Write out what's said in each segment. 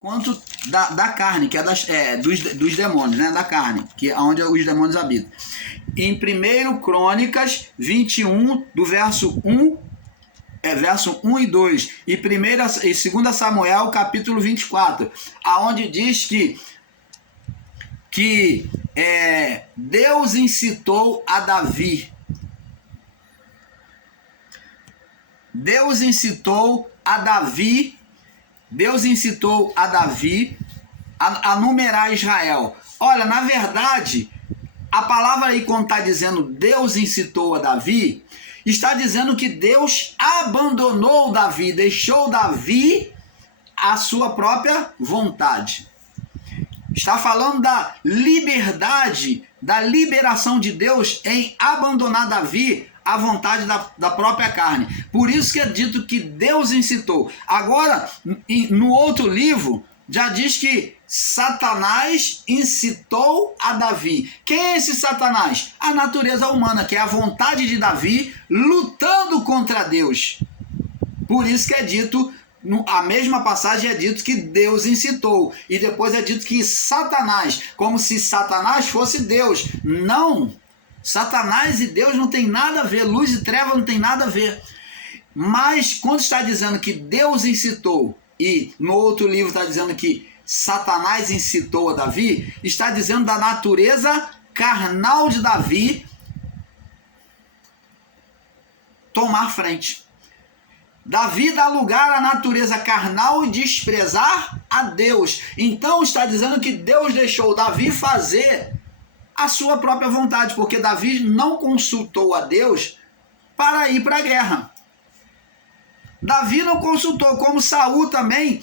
quanto da carne, que é dos demônios, né? Da carne, que é onde os demônios habitam. Em 1 Crônicas 21, do verso 1, verso 1 e 2, e 2 Samuel, capítulo 24, aonde diz que Deus incitou a Davi. Deus incitou a Davi a numerar Israel. Olha, na verdade, a palavra aí, quando está dizendo Deus incitou a Davi, está dizendo que Deus abandonou Davi, deixou Davi à sua própria vontade. Está falando da liberdade, da liberação de Deus em abandonar Davi à vontade da própria carne. Por isso que é dito que Deus incitou. Agora, no outro livro, já diz que Satanás incitou a Davi. Quem é esse Satanás? A natureza humana, que é a vontade de Davi lutando contra Deus. Por isso que é dito, a mesma passagem é dito que Deus incitou. E depois é dito que Satanás, como se Satanás fosse Deus. Não! Satanás e Deus não tem nada a ver, luz e treva não tem nada a ver. Mas quando está dizendo que Deus incitou, e no outro livro está dizendo que Satanás incitou a Davi, está dizendo da natureza carnal de Davi tomar frente. Davi dá lugar à natureza carnal e desprezar a Deus. Então está dizendo que Deus deixou Davi fazer a sua própria vontade, porque Davi não consultou a Deus para ir para a guerra. Davi não consultou, como Saul também,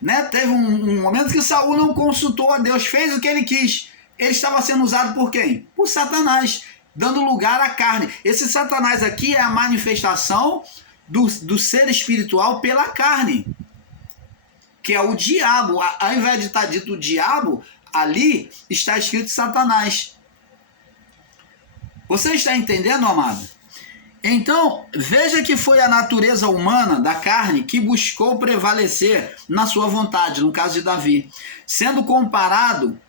né? Teve um momento que Saul não consultou a Deus, fez o que ele quis. Ele estava sendo usado por quem? Por Satanás, dando lugar à carne. Esse Satanás aqui é a manifestação do ser espiritual pela carne, que é o diabo. Ao invés de estar dito o diabo, ali está escrito Satanás. Você está entendendo, amado? Então, veja que foi a natureza humana da carne que buscou prevalecer na sua vontade, no caso de Davi, sendo comparado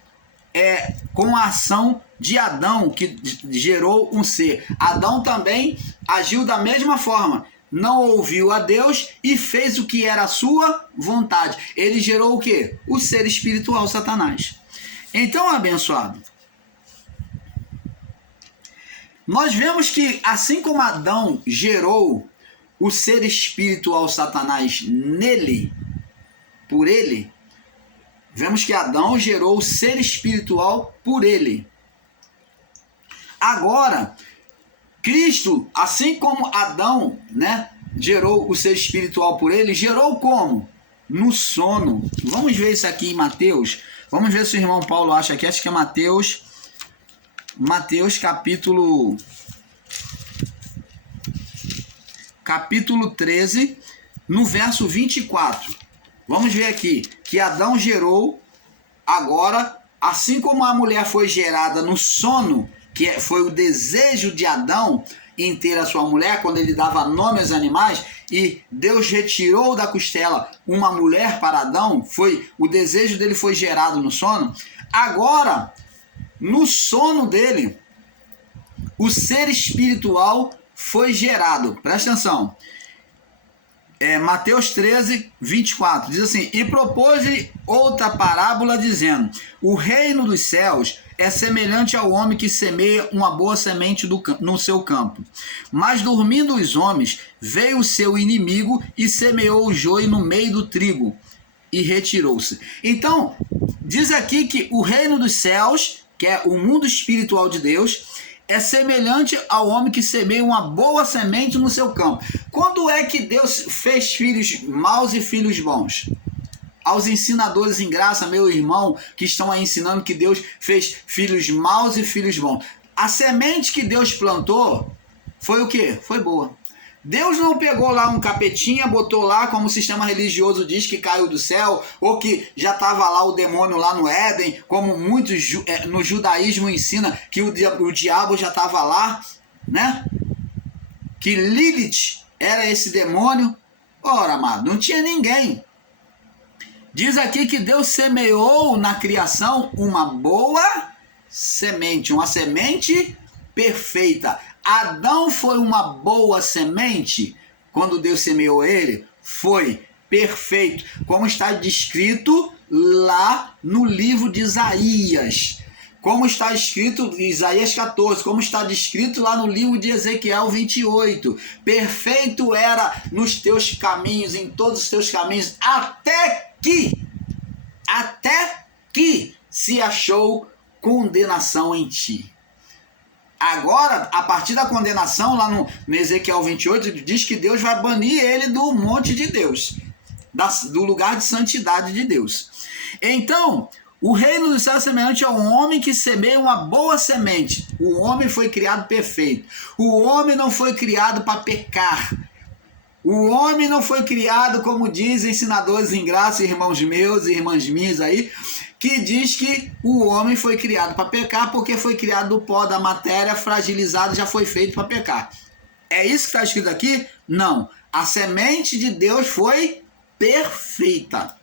com a ação de Adão, que gerou um ser. Adão também agiu da mesma forma, não ouviu a Deus e fez o que era a sua vontade. Ele gerou o quê? O ser espiritual, Satanás. Então, abençoado, nós vemos que assim como Adão gerou o ser espiritual Satanás nele, por ele, vemos que Adão gerou o ser espiritual por ele. Agora, Cristo, assim como Adão, né, gerou o ser espiritual por ele, gerou como? No sono. Vamos ver isso aqui em Mateus. Vamos ver se o irmão Paulo acha aqui. Acho que é Mateus capítulo 13, no verso 24. Vamos ver aqui que Adão gerou agora, assim como a mulher foi gerada no sono, que foi o desejo de Adão em ter a sua mulher, quando ele dava nome aos animais, e Deus retirou da costela uma mulher para Adão, o desejo dele foi gerado no sono. Agora, no sono dele, o ser espiritual foi gerado. Presta atenção. Mateus 13, 24. Diz assim: e propôs-lhe outra parábola, dizendo: o reino dos céus é semelhante ao homem que semeia uma boa semente no seu campo. Mas dormindo os homens, veio o seu inimigo e semeou o joio no meio do trigo e retirou-se. Então, diz aqui que o reino dos céus, que é o mundo espiritual de Deus, é semelhante ao homem que semeia uma boa semente no seu campo. Quando é que Deus fez filhos maus e filhos bons? Aos ensinadores em graça, meu irmão, que estão aí ensinando que Deus fez filhos maus e filhos bons. A semente que Deus plantou foi o quê? Foi boa. Deus não pegou lá um capetinha, botou lá, como o sistema religioso diz, que caiu do céu, ou que já estava lá o demônio lá no Éden, como muitos no judaísmo ensina que o diabo já estava lá, né? Que Lilith era esse demônio. Ora, amado, não tinha ninguém. Diz aqui que Deus semeou na criação uma boa semente, uma semente perfeita. Adão foi uma boa semente quando Deus semeou ele? Foi perfeito, como está descrito lá no livro de Isaías. Como está escrito em Isaías 14, como está descrito lá no livro de Ezequiel 28. Perfeito era nos teus caminhos, em todos os teus caminhos, até que se achou condenação em ti. Agora, a partir da condenação, lá no Ezequiel 28, diz que Deus vai banir ele do monte de Deus, do lugar de santidade de Deus. Então, o reino dos céus é semelhante a um homem que semeia uma boa semente. O homem foi criado perfeito. O homem não foi criado para pecar. O homem não foi criado, como dizem ensinadores em graça, irmãos meus e irmãs minhas aí, que diz que o homem foi criado para pecar porque foi criado do pó da matéria, fragilizado, já foi feito para pecar. É isso que está escrito aqui? Não. A semente de Deus foi perfeita.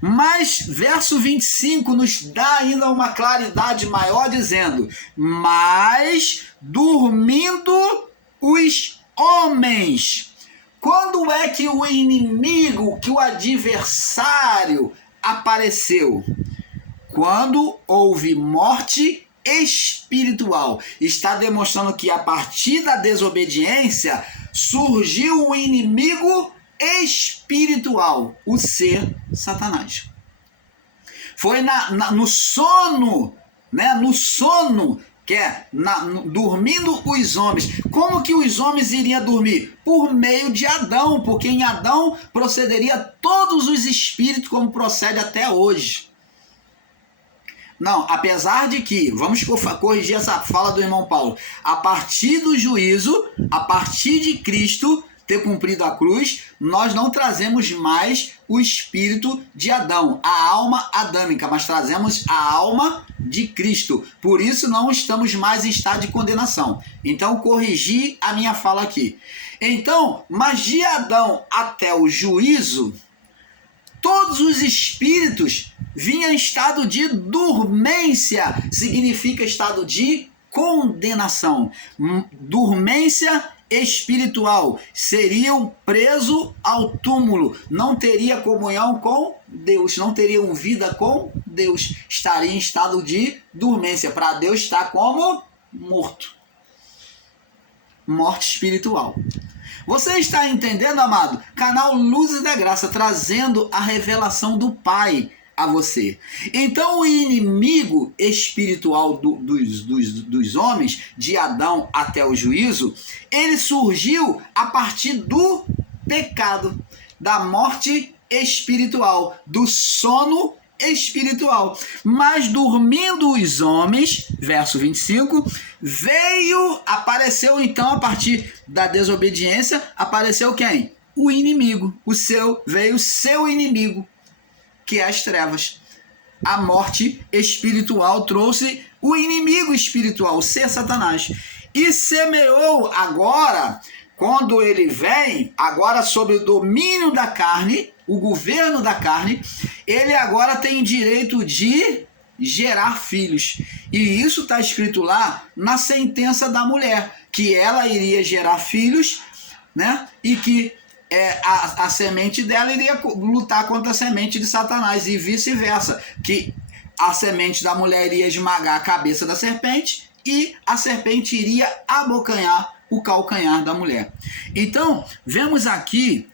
Mas verso 25 nos dá ainda uma claridade maior, dizendo: mas dormindo os homens. Quando é que o inimigo, que o adversário apareceu? Quando houve morte espiritual. Está demonstrando que a partir da desobediência surgiu um inimigo espiritual, o ser Satanás. Foi no sono, né? No sono, que é dormindo os homens. Como que os homens iriam dormir? Por meio de Adão, porque em Adão procederia todos os espíritos como procede até hoje. Não, apesar de que, vamos corrigir essa fala do irmão Paulo, a partir do juízo, a partir de Cristo ter cumprido a cruz, nós não trazemos mais o espírito de Adão, a alma adâmica, mas trazemos a alma de Cristo. Por isso não estamos mais em estado de condenação. Então corrigi a minha fala aqui. Então, mas de Adão até o juízo, todos os espíritos vinham em estado de dormência, significa estado de condenação. Dormência espiritual, seriam presos ao túmulo, não teria comunhão com Deus, não teriam vida com Deus, estaria em estado de dormência. Para Deus está como morto, morte espiritual. Você está entendendo, amado? Canal Luzes da Graça, trazendo a revelação do Pai a você. Então o inimigo espiritual dos homens, de Adão até o juízo, ele surgiu a partir do pecado, da morte espiritual, do sono espiritual. Mas dormindo os homens, verso 25, apareceu então, a partir da desobediência, apareceu quem? O inimigo, veio o seu inimigo, que é as trevas. A morte espiritual trouxe o inimigo espiritual, o ser Satanás. E semeou agora, quando ele vem, agora sob o domínio da carne, o governo da carne, ele agora tem direito de gerar filhos. E isso está escrito lá na sentença da mulher, que ela iria gerar filhos, né? E que a semente dela iria lutar contra a semente de Satanás e vice-versa, que a semente da mulher iria esmagar a cabeça da serpente e a serpente iria abocanhar o calcanhar da mulher. Então, vemos aqui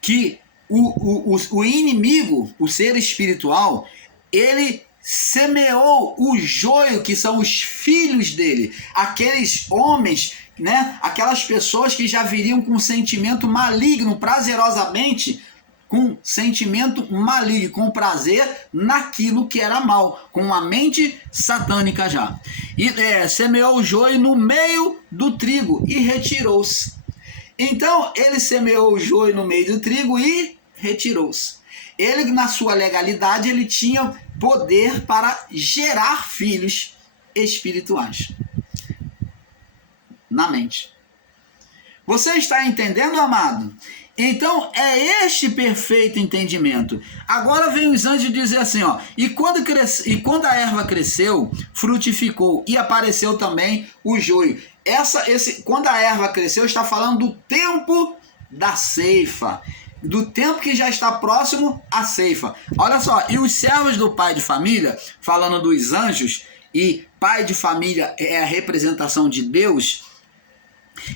que o inimigo, o ser espiritual, ele semeou o joio, que são os filhos dele, aqueles homens, né? Aquelas pessoas que já viriam com sentimento maligno, prazerosamente, com sentimento maligno, com prazer naquilo que era mal, com uma mente satânica já. E semeou o joio no meio do trigo e retirou-se. Então ele semeou o joio no meio do trigo e retirou-se. Ele, na sua legalidade, ele tinha poder para gerar filhos espirituais na mente. Você está entendendo, amado? Então, é este perfeito entendimento. Agora vem os anjos dizer assim, ó, e quando a erva cresceu, frutificou, e apareceu também o joio. Quando a erva cresceu, está falando do tempo da ceifa, do tempo que já está próximo à ceifa. Olha só, e os servos do pai de família, falando dos anjos, e pai de família é a representação de Deus,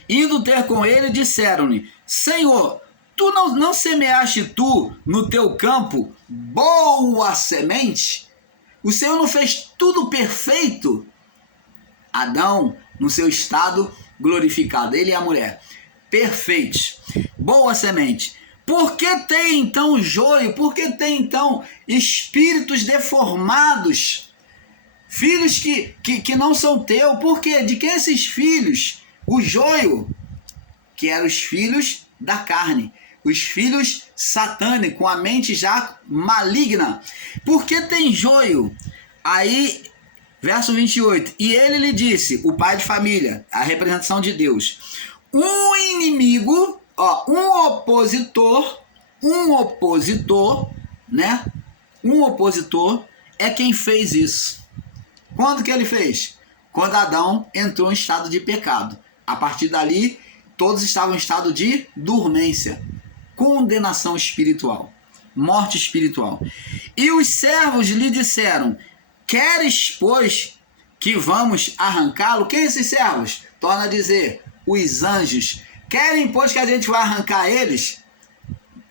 indo ter com ele, disseram-lhe, Senhor, tu não semeaste tu no teu campo boa semente? O Senhor não fez tudo perfeito? Adão, no seu estado glorificado, ele e a mulher, perfeitos, boa semente. Por que tem então joio? Por que tem então espíritos deformados? Filhos que não são teus? Por quê? De quem esses filhos? O joio, que eram os filhos da carne, os filhos satânicos, com a mente já maligna. Por que tem joio? Aí, verso 28, e ele lhe disse, o pai de família, a representação de Deus, um inimigo, ó, um opositor, né? Um opositor é quem fez isso. Quando que ele fez? Quando Adão entrou em estado de pecado. A partir dali, todos estavam em estado de dormência, condenação espiritual, morte espiritual. E os servos lhe disseram, queres, pois, que vamos arrancá-lo? Quem esses servos? Torna a dizer, os anjos. Querem, pois, que a gente vá arrancar eles?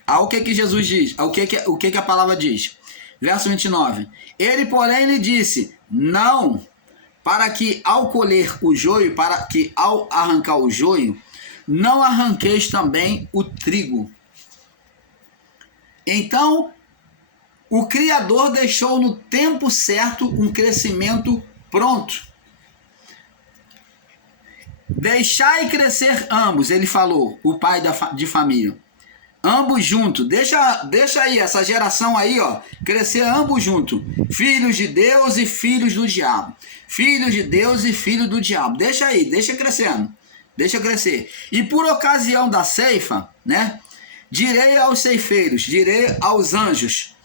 O que Jesus diz? O que a palavra diz? Verso 29. Ele, porém, lhe disse, não, para que ao colher o joio, para que ao arrancar o joio, não arranqueis também o trigo. Então, o Criador deixou no tempo certo um crescimento pronto. Deixai crescer ambos, ele falou, o pai de família. Ambos juntos, deixa aí essa geração aí, ó, crescer ambos juntos. Filhos de Deus e filhos do diabo. Filhos de Deus e filhos do diabo. Deixa aí, deixa crescendo. Deixa crescer. E por ocasião da ceifa, né? Direi aos ceifeiros, direi aos anjos,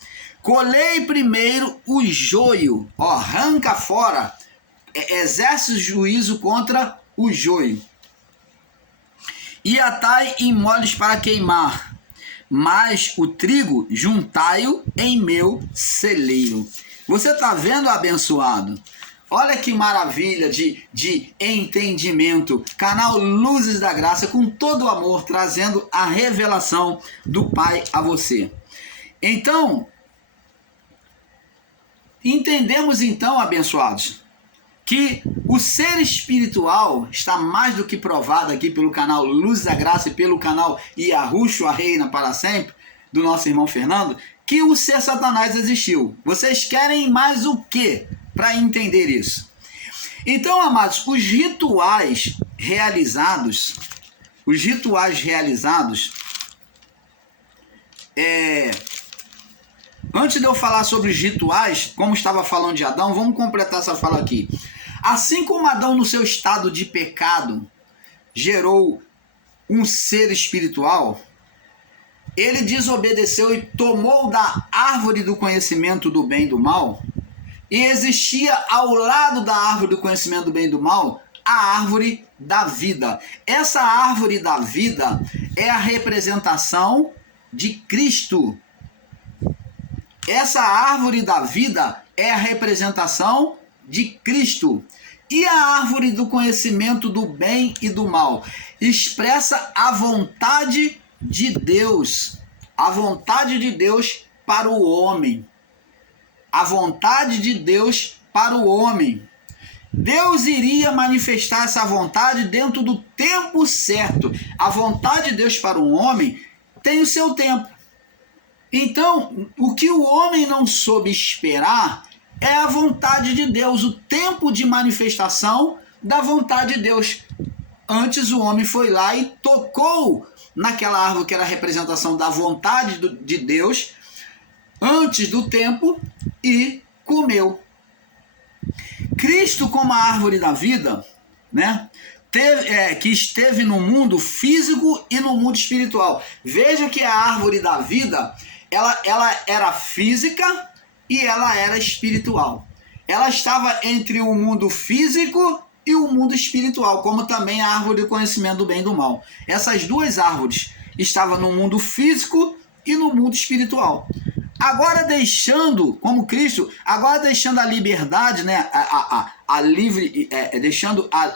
colhei primeiro o joio, ó, arranca fora, exerce juízo contra o joio. E atai em molhos para queimar, mas o trigo juntai-o em meu celeiro. Você está vendo, abençoado? Olha que maravilha de entendimento. Canal Luzes da Graça, com todo o amor, trazendo a revelação do Pai a você. Então, entendemos então, abençoados, que o ser espiritual está mais do que provado aqui pelo canal Luzes da Graça e pelo canal Yahushua Reina para Sempre, do nosso irmão Fernando, que o ser Satanás existiu. Vocês querem mais o quê para entender isso? Então, amados, os rituais realizados, antes de eu falar sobre os rituais, como estava falando de Adão, vamos completar essa fala aqui. Assim como Adão, no seu estado de pecado, gerou um ser espiritual, ele desobedeceu e tomou da árvore do conhecimento do bem e do mal, e existia ao lado da árvore do conhecimento do bem e do mal a árvore da vida. Essa árvore da vida é a representação de Cristo. Essa árvore da vida é a representação de Cristo. E a árvore do conhecimento do bem e do mal expressa a vontade de Deus. A vontade de Deus para o homem. A vontade de Deus para o homem. Deus iria manifestar essa vontade dentro do tempo certo. A vontade de Deus para um homem tem o seu tempo. Então, o que o homem não soube esperar é a vontade de Deus, o tempo de manifestação da vontade de Deus. Antes o homem foi lá e tocou naquela árvore que era a representação da vontade de Deus, antes do tempo, e comeu. Cristo, como a árvore da vida, né, que esteve no mundo físico e no mundo espiritual. Veja que a árvore da vida, ela era física e ela era espiritual. Ela estava entre o mundo físico e o mundo espiritual, como também a árvore do conhecimento do bem e do mal. Essas duas árvores estavam no mundo físico e no mundo espiritual. Agora deixando, como Cristo, agora deixando a liberdade, né, a livre, deixando a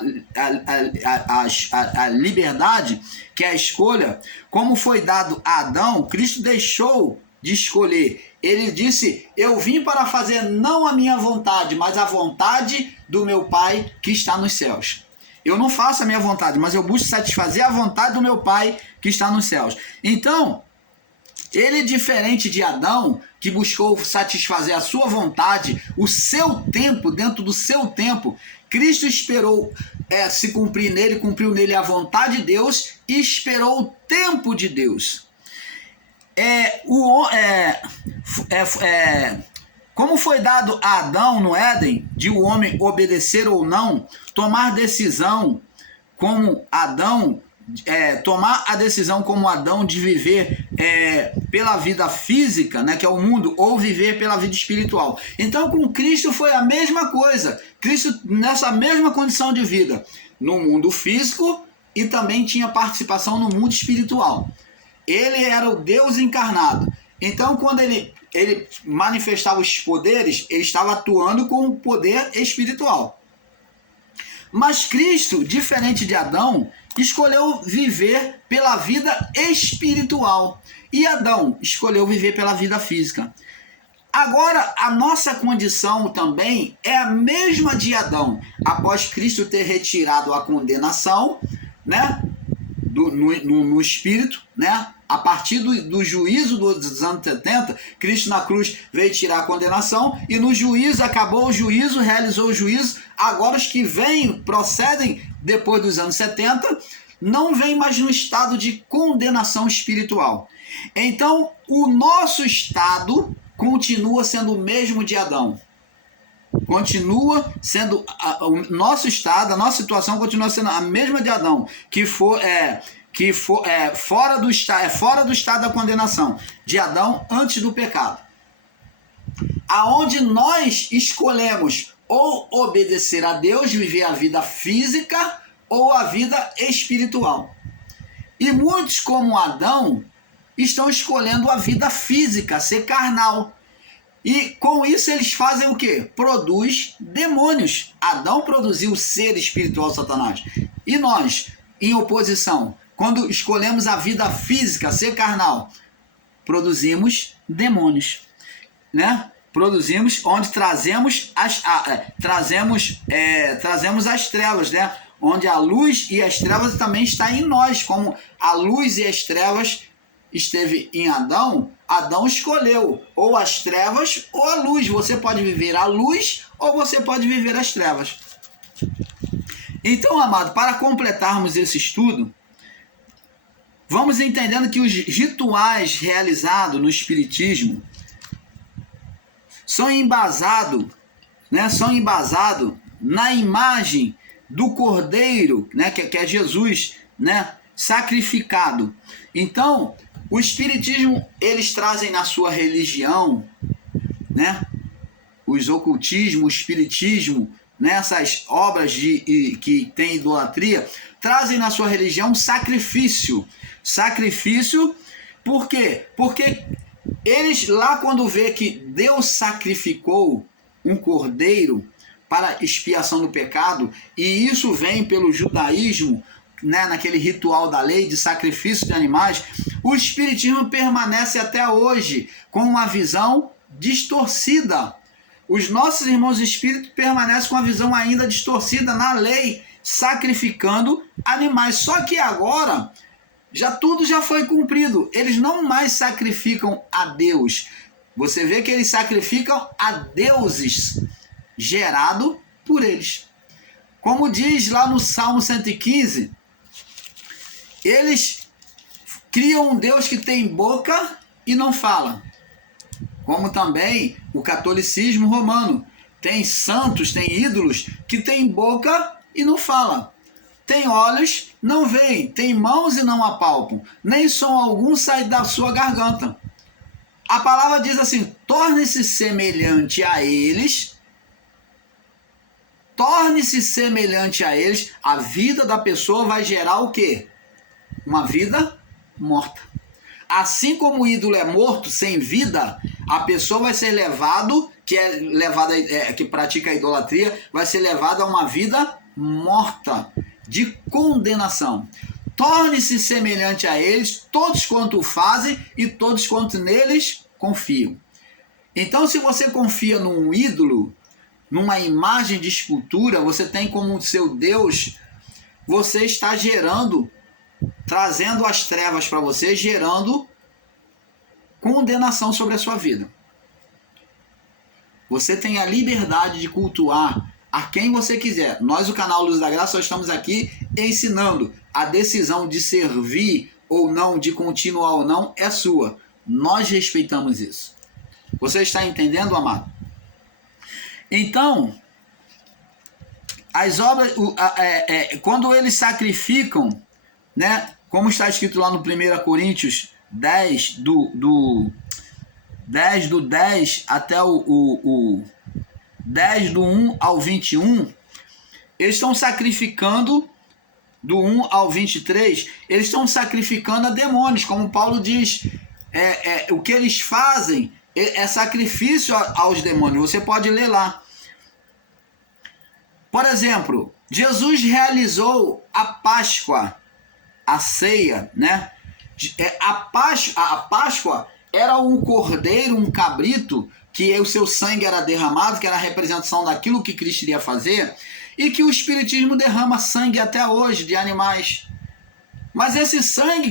liberdade, que é a escolha, como foi dado a Adão, Cristo deixou de escolher. Ele disse: eu vim para fazer não a minha vontade, mas a vontade do meu Pai que está nos céus. Eu não faço a minha vontade, mas eu busco satisfazer a vontade do meu Pai que está nos céus. Então, ele, diferente de Adão, que buscou satisfazer a sua vontade, o seu tempo, dentro do seu tempo, Cristo esperou se cumprir nele, cumpriu nele a vontade de Deus e esperou o tempo de Deus. Como foi dado a Adão no Éden, de o homem obedecer ou não, tomar decisão como Adão, tomar a decisão como Adão de viver pela vida física, né, que é o mundo, ou viver pela vida espiritual. Então, com Cristo foi a mesma coisa. Cristo, nessa mesma condição de vida, no mundo físico, e também tinha participação no mundo espiritual. Ele era o Deus encarnado. Então, quando ele manifestava os poderes, ele estava atuando com o poder espiritual. Mas Cristo, diferente de Adão, escolheu viver pela vida espiritual. E Adão escolheu viver pela vida física. Agora, a nossa condição também é a mesma de Adão. Após Cristo ter retirado a condenação, né, no espírito, né, a partir do juízo dos anos 70, Cristo na cruz veio tirar a condenação, e no juízo, acabou o juízo, realizou o juízo. Agora os que procedem depois dos anos 70, não vêm mais no estado de condenação espiritual. Então, o nosso estado continua sendo o mesmo de Adão. Continua sendo o nosso estado, a nossa situação continua sendo a mesma de Adão, fora do estado da condenação de Adão antes do pecado. Aonde nós escolhemos ou obedecer a Deus, viver a vida física ou a vida espiritual. E muitos, como Adão, estão escolhendo a vida física, ser carnal. E com isso eles fazem o quê? Produz demônios. Adão produziu o ser espiritual, Satanás. E nós, em oposição, quando escolhemos a vida física, ser carnal, produzimos demônios, né? Produzimos, onde trazemos as trevas, né? Onde a luz e as trevas também está em nós, como a luz e as trevas esteve em Adão. Adão escolheu ou as trevas ou a luz. Você pode viver a luz ou você pode viver as trevas. Então, amado, para completarmos esse estudo, vamos entendendo que os rituais realizados no Espiritismo são embasados na imagem do Cordeiro, né, que é Jesus, né, sacrificado. Então, o Espiritismo, eles trazem na sua religião, né, os ocultismo, o espiritismo, nessas obras que tem idolatria, trazem na sua religião sacrifício. Sacrifício, por quê? Porque eles lá, quando vê que Deus sacrificou um cordeiro para expiação do pecado, e isso vem pelo judaísmo, né, naquele ritual da lei de sacrifício de animais, o espiritismo permanece até hoje com uma visão distorcida. Os nossos irmãos espíritos permanecem com a visão ainda distorcida na lei, sacrificando animais. Só que agora tudo já foi cumprido. Eles não mais sacrificam a Deus. Você vê que eles sacrificam a deuses gerado por eles. Como diz lá no Salmo 115, eles criam um Deus que tem boca e não fala. Como também o catolicismo romano. Tem santos, tem ídolos que tem boca e não fala. Tem olhos, não veem, tem mãos e não apalpam, nem som algum sai da sua garganta. A palavra diz assim: torne-se semelhante a eles. Torne-se semelhante a eles. A vida da pessoa vai gerar o quê? Uma vida morta. Assim como o ídolo é morto, sem vida, a pessoa vai ser levado, que pratica a idolatria, vai ser levado a uma vida morta, de condenação. Torne-se semelhante a eles, todos quanto o fazem e todos quanto neles confiam. Então, se você confia num ídolo, numa imagem de escultura, você tem como seu Deus, você está gerando, trazendo as trevas para você, gerando condenação sobre a sua vida. Você tem a liberdade de cultuar a quem você quiser. Nós, o canal Luz da Graça, só estamos aqui ensinando. A decisão de servir ou não, de continuar ou não, é sua. Nós respeitamos isso. Você está entendendo, amado? Então, as obras, quando eles sacrificam, né, como está escrito lá no 1 Coríntios 10, do 10 até o 10 do 1 ao 21, eles estão sacrificando, do 1 ao 23, eles estão sacrificando a demônios, como Paulo diz, o que eles fazem é sacrifício aos demônios. Você pode ler lá. Por exemplo, Jesus realizou a Páscoa, a ceia, né? A Páscoa era um cordeiro, um cabrito, que o seu sangue era derramado, que era a representação daquilo que Cristo iria fazer, e que o Espiritismo derrama sangue até hoje de animais. Mas esse sangue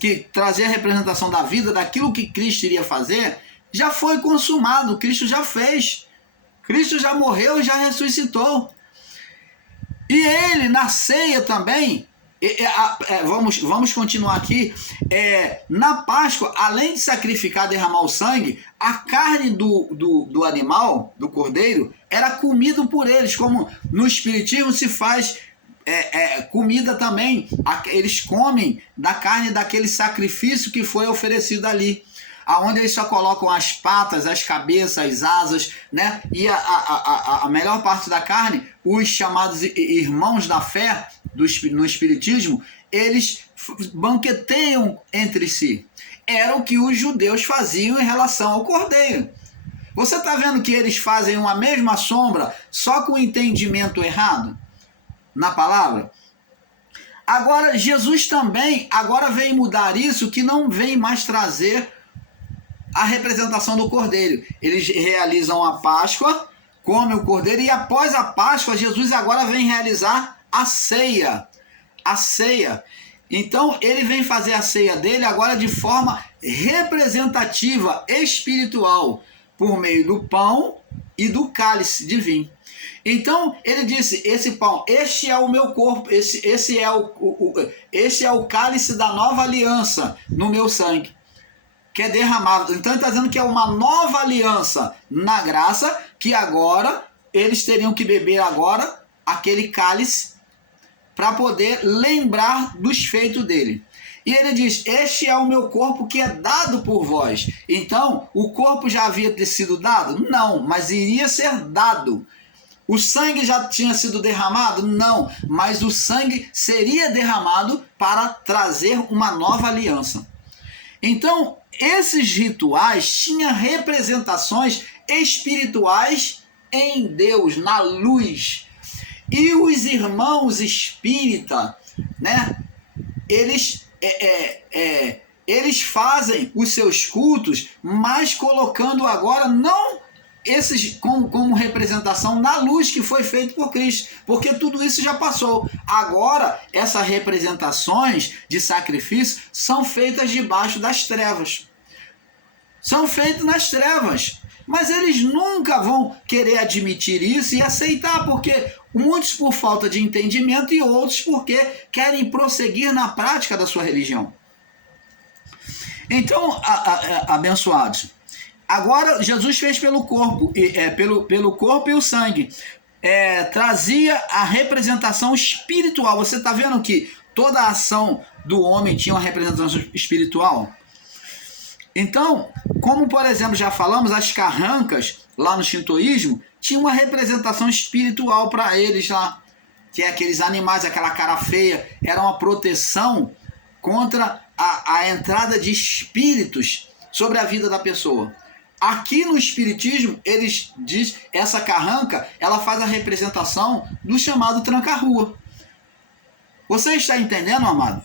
que trazia a representação da vida, daquilo que Cristo iria fazer, já foi consumado, Cristo já fez. Cristo já morreu e já ressuscitou. E ele, na ceia também, vamos continuar aqui, na Páscoa, além de sacrificar, derramar o sangue, a carne do animal, do cordeiro, era comido por eles, como no Espiritismo se faz comida também. Eles comem da carne daquele sacrifício que foi oferecido ali, aonde eles só colocam as patas, as cabeças, as asas, né? E a melhor parte da carne, os chamados irmãos da fé no Espiritismo, eles banqueteiam entre si. Era o que os judeus faziam em relação ao cordeiro. Você está vendo que eles fazem uma mesma sombra, só com o entendimento errado na palavra? Agora, Jesus também vem mudar isso, que não vem mais trazer a representação do cordeiro. Eles realizam a Páscoa, comem o cordeiro, e após a Páscoa, Jesus agora vem realizar a ceia. A ceia. Então, ele vem fazer a ceia dele agora de forma representativa, espiritual, por meio do pão e do cálice de vinho. Então, ele disse, esse pão, este é o meu corpo, este é o cálice da nova aliança no meu sangue, que é derramado. Então ele está dizendo que é uma nova aliança na graça, que agora eles teriam que beber agora aquele cálice para poder lembrar dos feitos dele. E ele diz, este é o meu corpo que é dado por vós. Então, o corpo já havia sido dado? Não, mas iria ser dado. O sangue já tinha sido derramado? Não, mas o sangue seria derramado para trazer uma nova aliança. Então, esses rituais tinham representações espirituais em Deus, na luz. E os irmãos espíritas, né, eles fazem os seus cultos, mas colocando agora não esses como representação na luz que foi feito por Cristo, porque tudo isso já passou. Agora, essas representações de sacrifício são feitas debaixo das trevas. São feitas nas trevas. Mas eles nunca vão querer admitir isso e aceitar, porque muitos por falta de entendimento e outros porque querem prosseguir na prática da sua religião. Então, abençoados, agora Jesus fez pelo corpo, pelo corpo e o sangue. trazia a representação espiritual. Você está vendo que toda a ação do homem tinha uma representação espiritual? Então, como por exemplo já falamos, as carrancas lá no shintoísmo tinham uma representação espiritual para eles lá, que é aqueles animais, aquela cara feia, era uma proteção contra a entrada de espíritos sobre a vida da pessoa. Aqui no espiritismo, eles dizem, essa carranca, ela faz a representação do chamado tranca-rua. Você está entendendo, amado?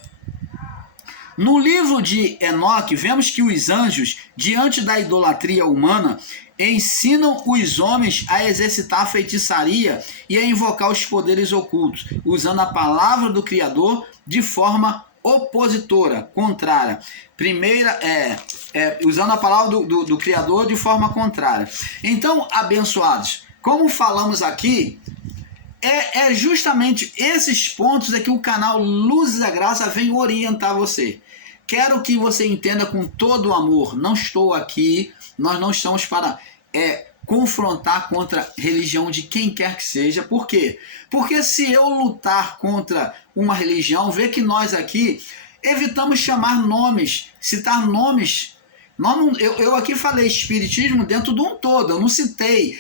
No livro de Enoque, vemos que os anjos, diante da idolatria humana, ensinam os homens a exercitar a feitiçaria e a invocar os poderes ocultos, usando a palavra do Criador de forma opositora, contrária. Usando a palavra do Criador de forma contrária. Então, abençoados, como falamos aqui, é justamente esses pontos que o canal Luzes da Graça vem orientar você. Quero que você entenda com todo o amor, não estou aqui, nós não estamos para confrontar contra a religião de quem quer que seja. Por quê? Porque se eu lutar contra uma religião, vê que nós aqui evitamos chamar nomes, citar nomes. Eu aqui falei espiritismo dentro de um todo, eu não citei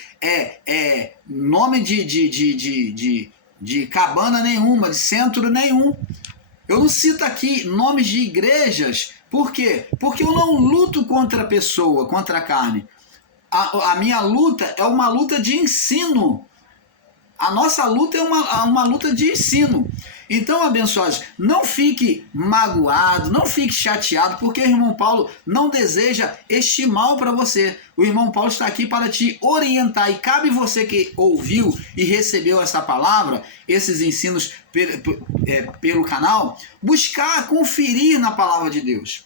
nome de cabana nenhuma, de centro nenhum. Eu não cito aqui nomes de igrejas. Por quê? Porque eu não luto contra a pessoa, contra a carne. A minha luta é uma luta de ensino. A nossa luta é uma luta de ensino. Então, abençoados, não fique magoado, não fique chateado, porque o irmão Paulo não deseja este mal para você. O irmão Paulo está aqui para te orientar, e cabe você que ouviu e recebeu essa palavra, esses ensinos pelo canal, buscar conferir na palavra de Deus.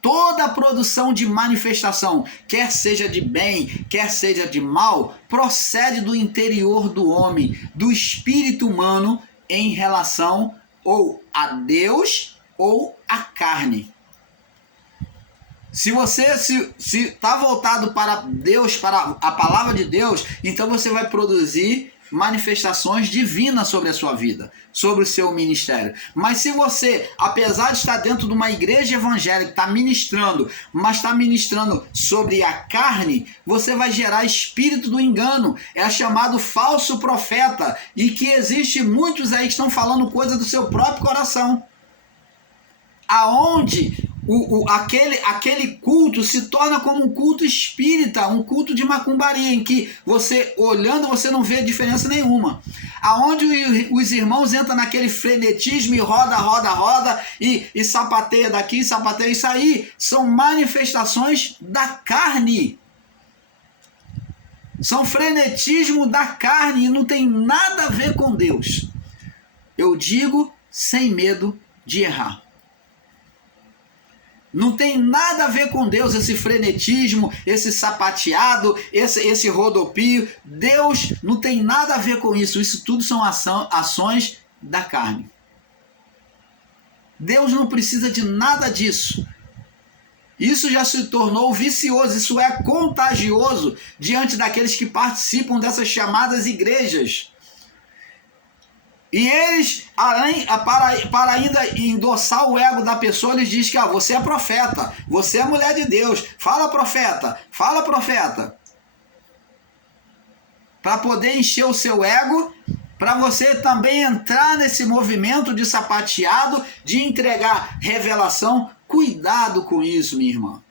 Toda a produção de manifestação, quer seja de bem, quer seja de mal, procede do interior do homem, do espírito humano, em relação ou a Deus ou à carne. Se você está voltado para Deus, para a palavra de Deus, então você vai produzir manifestações divinas sobre a sua vida, sobre o seu ministério. Mas se você, apesar de estar dentro de uma igreja evangélica, está ministrando, mas está ministrando sobre a carne, você vai gerar espírito do engano. É chamado falso profeta, e que existe muitos aí que estão falando coisa do seu próprio coração, aonde aquele culto se torna como um culto espírita, um culto de macumbaria, em que você, olhando, você não vê diferença nenhuma. Aonde os irmãos entram naquele frenetismo e roda, e sapateia daqui, sapateia isso aí, são manifestações da carne. São frenetismo da carne e não tem nada a ver com Deus. Eu digo sem medo de errar. Não tem nada a ver com Deus esse frenetismo, esse sapateado, esse rodopio. Deus não tem nada a ver com isso. Isso tudo são ações da carne. Deus não precisa de nada disso. Isso já se tornou vicioso, isso é contagioso diante daqueles que participam dessas chamadas igrejas. E eles, para ainda endossar o ego da pessoa, eles dizem que você é profeta, você é mulher de Deus, fala profeta. Para poder encher o seu ego, para você também entrar nesse movimento de sapateado, de entregar revelação. Cuidado com isso, minha irmã.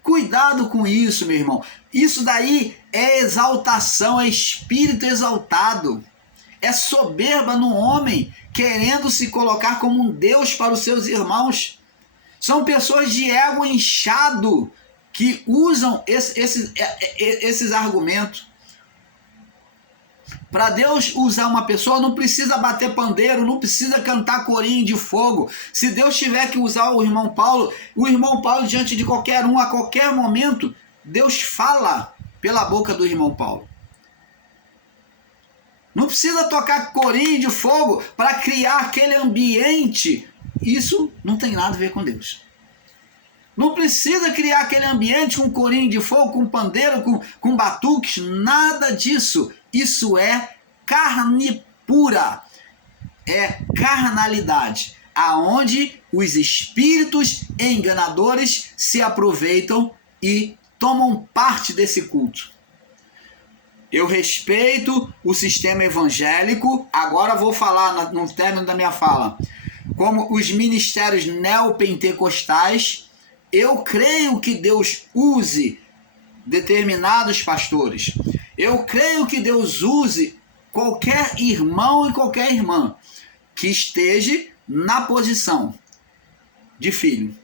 Cuidado com isso, meu irmão. Isso daí é exaltação, é espírito exaltado. É soberba no homem, querendo se colocar como um Deus para os seus irmãos. São pessoas de ego inchado que usam esses argumentos. Para Deus usar uma pessoa, não precisa bater pandeiro, não precisa cantar corinho de fogo. Se Deus tiver que usar o irmão Paulo diante de qualquer um, a qualquer momento, Deus fala pela boca do irmão Paulo. Não precisa tocar corinho de fogo para criar aquele ambiente. Isso não tem nada a ver com Deus. Não precisa criar aquele ambiente com corinho de fogo, com pandeiro, com batuques, nada disso. Isso é carne pura, é carnalidade, aonde os espíritos enganadores se aproveitam e tomam parte desse culto. Eu respeito o sistema evangélico, agora vou falar no término da minha fala, como os ministérios neopentecostais. Eu creio que Deus use determinados pastores. Eu creio que Deus use qualquer irmão e qualquer irmã que esteja na posição de filho.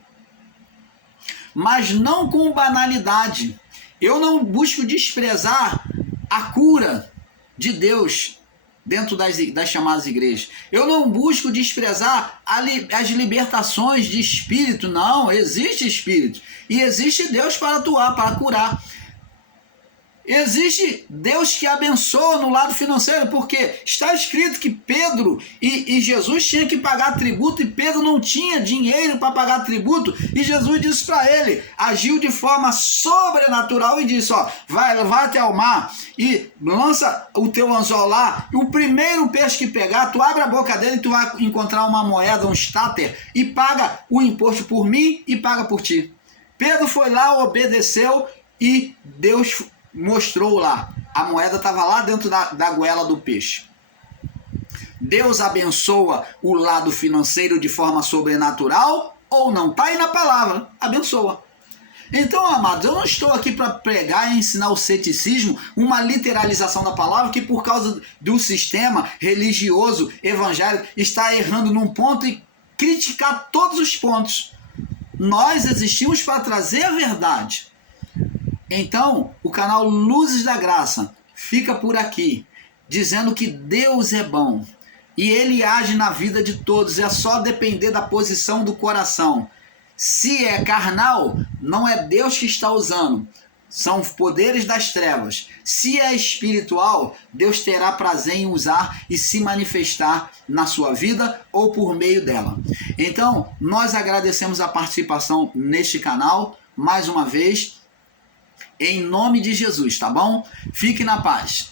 Mas não com banalidade. Eu não busco desprezar a cura de Deus dentro das chamadas igrejas. Eu não busco desprezar as libertações de espírito. Não, existe espírito. E existe Deus para atuar, para curar. Existe Deus que abençoa no lado financeiro, porque está escrito que Pedro e Jesus tinham que pagar tributo e Pedro não tinha dinheiro para pagar tributo, e Jesus disse para ele, agiu de forma sobrenatural e disse, ó, vai até o mar e lança o teu anzol lá, e o primeiro peixe que pegar, tu abre a boca dele e tu vai encontrar uma moeda, um estáter, e paga o imposto por mim e paga por ti. Pedro foi lá, obedeceu e Deus mostrou lá, a moeda estava lá dentro da goela do peixe. Deus abençoa o lado financeiro de forma sobrenatural ou não? Está aí na palavra, abençoa. Então, amados, eu não estou aqui para pregar e ensinar o ceticismo, uma literalização da palavra que por causa do sistema religioso evangélico está errando num ponto e criticar todos os pontos. Nós existimos para trazer a verdade. Então, o canal Luzes da Graça fica por aqui, dizendo que Deus é bom e Ele age na vida de todos, é só depender da posição do coração. Se é carnal, não é Deus que está usando, são poderes das trevas. Se é espiritual, Deus terá prazer em usar e se manifestar na sua vida ou por meio dela. Então, nós agradecemos a participação neste canal, mais uma vez, em nome de Jesus, tá bom? Fique na paz.